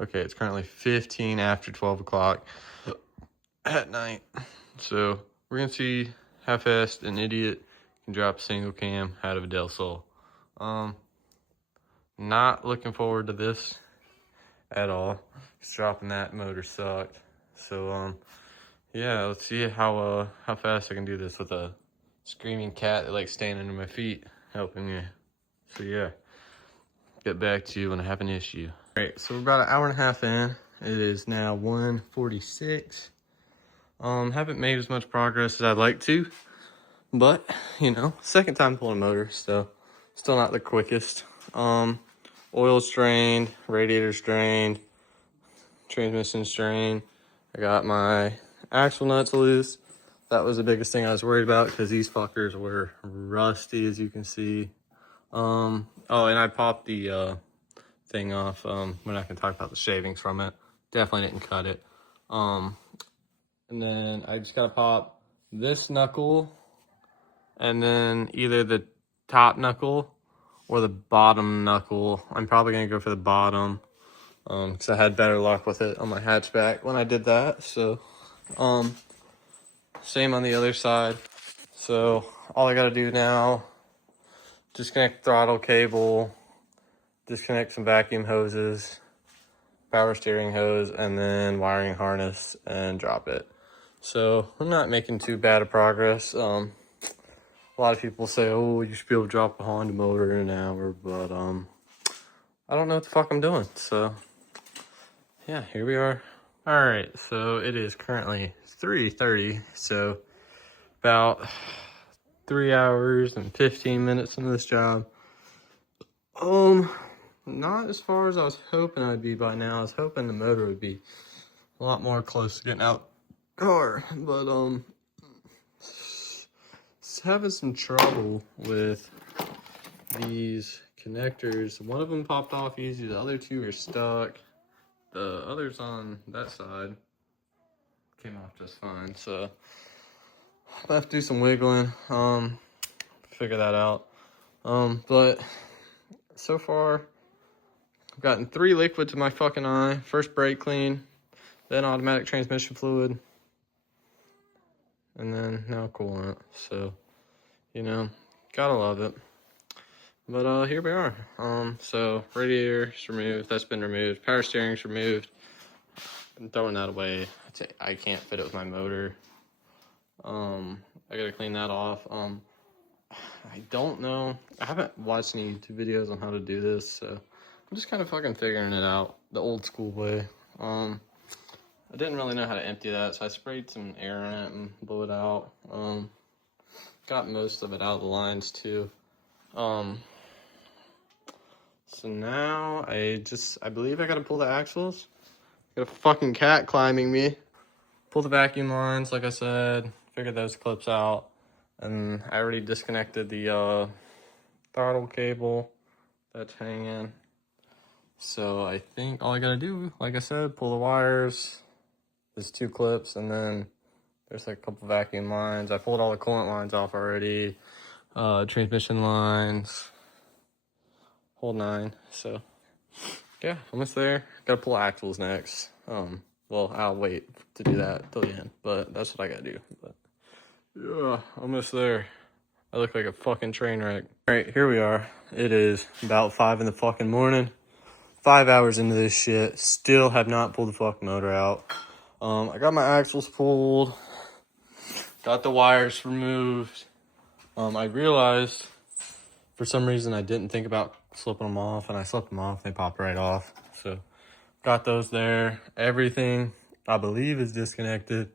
Okay, it's currently 15 after 12 o'clock at night. So we're gonna see how fast an idiot can drop a single cam out of a Del Sol. Not looking forward to this at all. Just dropping that motor sucked. So yeah, let's see how fast I can do this with a screaming cat that likes staying under my feet helping me. So yeah, get back to you when I have an issue. All right, so we're about an hour and a half in. It is now 1:46. Haven't made as much progress as I'd like to, but you know, second time pulling a motor, so still not the quickest. Oil's drained, radiator's drained, transmission's drained. I got my axle nuts loose. That was the biggest thing I was worried about because these fuckers were rusty, as you can see. Oh, and I popped the thing off. We're not gonna talk about the shavings from it. Definitely didn't cut it. And then I just gotta pop this knuckle, and then either the top knuckle or the bottom knuckle. I'm probably gonna go for the bottom, because I had better luck with it on my hatchback when I did that. So, same on the other side. So all I gotta do now, disconnect throttle cable, disconnect some vacuum hoses, power steering hose, and then wiring harness and drop it. So I'm not making too bad of progress. A lot of people say, oh, you should be able to drop a Honda motor in an hour, but I don't know what the fuck I'm doing. So yeah, here we are. All right, so it is currently 3:30, so about 3 hours and 15 minutes into this job. Not as far as I was hoping I'd be by now. I was hoping the motor would be a lot more close to getting out the car, but having some trouble with these connectors. One of them popped off easy, the other two are stuck. The others on that side came off just fine, so I'll have to do some wiggling, figure that out. But so far I've gotten 3 liquids in my fucking eye. First brake clean, then automatic transmission fluid, and then now coolant. So, you know, gotta love it. But here we are. So radiator's removed, that's been removed. Power steering's removed. I'm throwing that away. I can't fit it with my motor. I gotta clean that off. I don't know. I haven't watched any YouTube videos on how to do this, so I'm just kind of fucking figuring it out the old school way. I didn't really know how to empty that, so I sprayed some air in it and blew it out. Got most of it out of the lines too. So now I believe I gotta pull the axles. Got a fucking cat climbing me. Pull the vacuum lines, like I said, figure those clips out. And I already disconnected the throttle cable that's hanging. So I think all I gotta do, like I said, pull the wires. There's 2 clips, and then there's like a couple vacuum lines. I pulled all the coolant lines off already. Transmission lines, whole 9. So yeah, almost there. Gotta pull axles next. Well, I'll wait to do that till the end, but that's what I gotta do. But yeah, almost there. I look like a fucking train wreck. All right, here we are. It is about 5 in the fucking morning. 5 hours into this shit. Still have not pulled the fucking motor out. I got my axles pulled. Got the wires removed. I realized for some reason I didn't think about slipping them off, and I slipped them off. They popped right off. So got those there. Everything I believe is disconnected.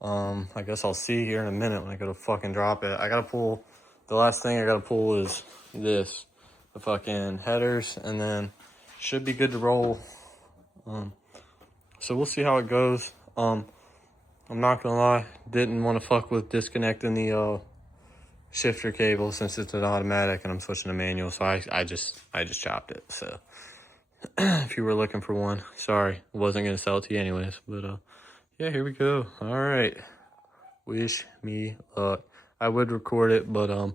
I guess I'll see here in a minute when I go to fucking drop it. I gotta pull, the last thing I gotta pull is this, the fucking headers, and then should be good to roll. So we'll see how it goes. I'm not gonna lie, didn't want to fuck with disconnecting the shifter cable since it's an automatic and I'm switching to manual, so I just chopped it. So if you were looking for one, sorry, I wasn't gonna sell it to you anyways, but yeah, here we go. All right, wish me luck. I would record it, but I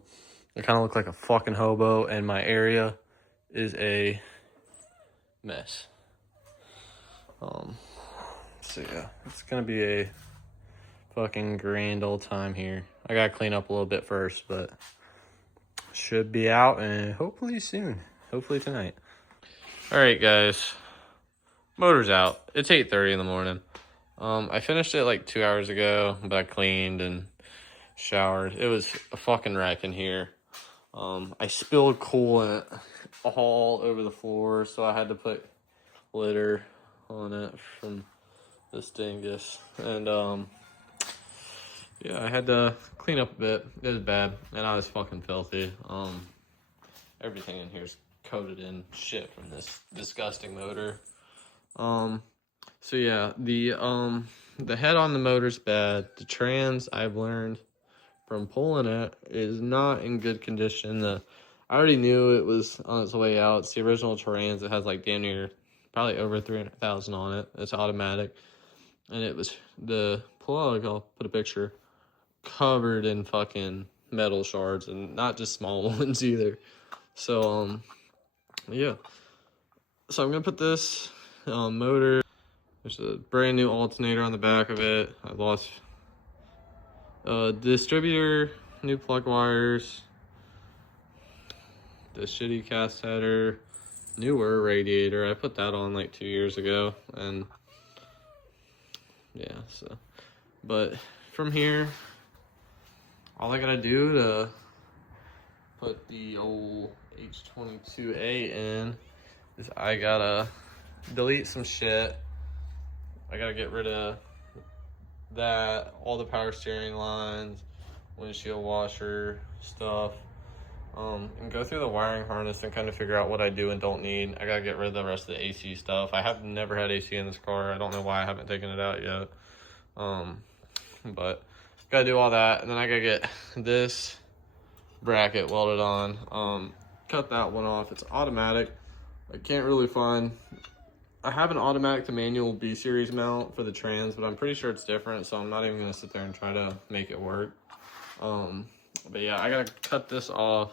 kind of look like a fucking hobo and my area is a mess. So yeah, it's gonna be a fucking grand old time here. I gotta clean up a little bit first, but should be out and hopefully soon. Hopefully tonight. All right, guys. Motor's out. It's 8:30 in the morning. I finished it like 2 hours ago, but I cleaned and showered. It was a fucking wreck in here. I spilled coolant all over the floor, so I had to put litter on it from this dingus. And yeah, I had to clean up a bit. It was bad, and I was fucking filthy. Everything in here is coated in shit from this disgusting motor. So yeah, the head on the motor's bad. The trans, I've learned from pulling it, is not in good condition. I already knew it was on its way out. It's the original trans. It has like damn near probably over 300,000 on it. It's automatic, and it was the plug. I'll put a picture, covered in fucking metal shards, and not just small ones either. So yeah. So I'm gonna put this motor. There's a brand new alternator on the back of it. I lost distributor, new plug wires, the shitty cast header, newer radiator. I put that on like 2 years ago, and yeah, so. But from here, all I gotta do to put the old H22A in is I gotta delete some shit. I gotta get rid of that, all the power steering lines, windshield washer stuff, and go through the wiring harness and kind of figure out what I do and don't need. I gotta get rid of the rest of the AC stuff. I have never had AC in this car. I don't know why I haven't taken it out yet. But gotta do all that, and then I gotta get this bracket welded on. Cut that one off. It's automatic. I can't really find. I have an automatic to manual B series mount for the trans, but I'm pretty sure it's different, so I'm not even gonna sit there and try to make it work. But yeah, I gotta cut this off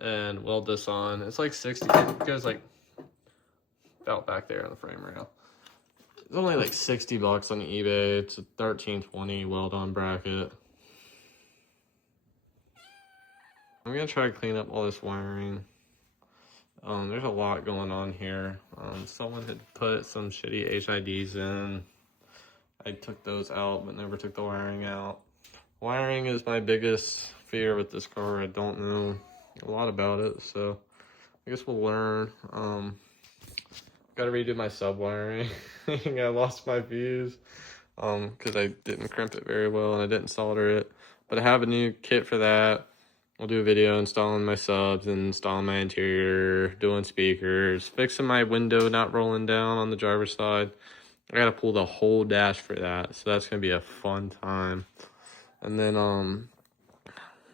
and weld this on. It's like 60. It goes like about back there on the frame rail. It's only like 60 bucks on eBay. It's a 1320 weld on bracket. I'm gonna try to clean up all this wiring. There's a lot going on here. Someone had put some shitty HIDs in. I took those out, but never took the wiring out. Wiring is my biggest fear with this car. I don't know a lot about it, so I guess we'll learn. Gotta redo my sub wiring. I lost my fuse because I didn't crimp it very well and I didn't solder it. But I have a new kit for that. I'll do a video installing my subs and installing my interior, doing speakers, fixing my window not rolling down on the driver's side. I gotta pull the whole dash for that, so that's gonna be a fun time. And then,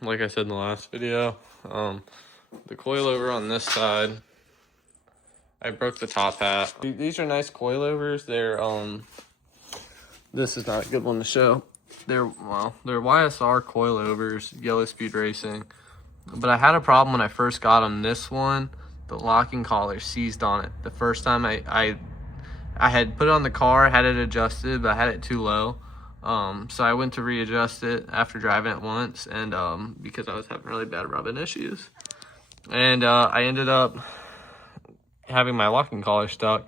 like I said in the last video, the coilover on this side, I broke the top hat. These are nice coilovers. They're, this is not a good one to show. They're YSR coilovers, Yellow Speed Racing. But I had a problem when I first got them. This one, the locking collar seized on it. The first time I had put it on the car, had it adjusted, but I had it too low. So I went to readjust it after driving it once, and because I was having really bad rubbing issues. And I ended up having my locking collar stuck.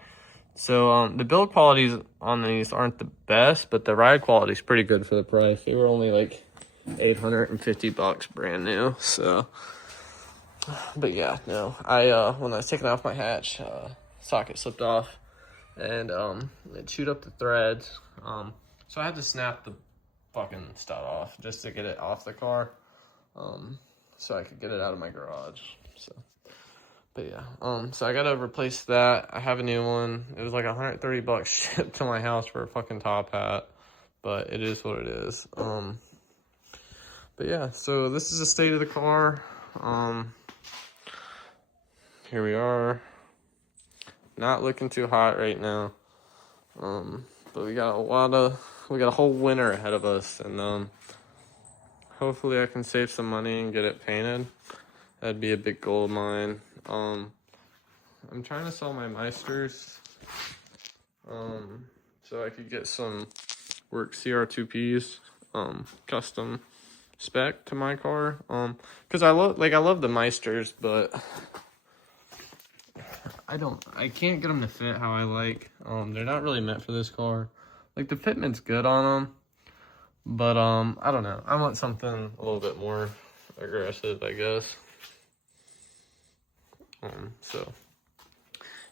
So the build qualities on these aren't the best, but the ride quality is pretty good for the price. They were only like 850 bucks brand new. So, but yeah, no. When I was taking off my hatch, socket slipped off, and it chewed up the threads. So I had to snap the fucking stud off just to get it off the car, so I could get it out of my garage. So. But yeah, so I gotta replace that. I have a new one. It was like 130 bucks shipped to my house for a fucking top hat, but it is what it is. But yeah, so this is the state of the car. Here we are. Not looking too hot right now. But we got a whole winter ahead of us, and hopefully I can save some money and get it painted. That'd be a big goal of mine. I'm trying to sell my Meisters so I could get some work CR2Ps, custom spec to my car. Because I love the Meisters, but I can't get them to fit how I like. They're not really meant for this car. Like, the fitment's good on them, but I don't know. I want something a little bit more aggressive, I guess. So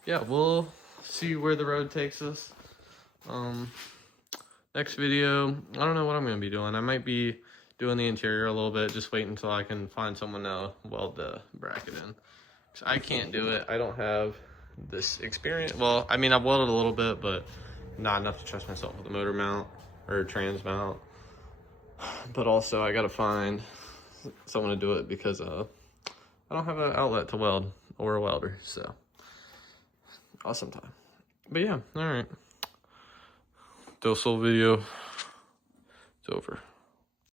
yeah, we'll see where the road takes us. Next video, I don't know what I'm gonna be doing. I might be doing the interior a little bit, just wait until I can find someone to weld the bracket in. 'Cause I can't do it. I don't have this experience. Well, I mean, I've welded a little bit, but not enough to trust myself with a motor mount or trans mount. But also, I gotta find someone to do it because I don't have an outlet to weld or a welder. So, awesome time. But yeah, all right. Docile video. It's over.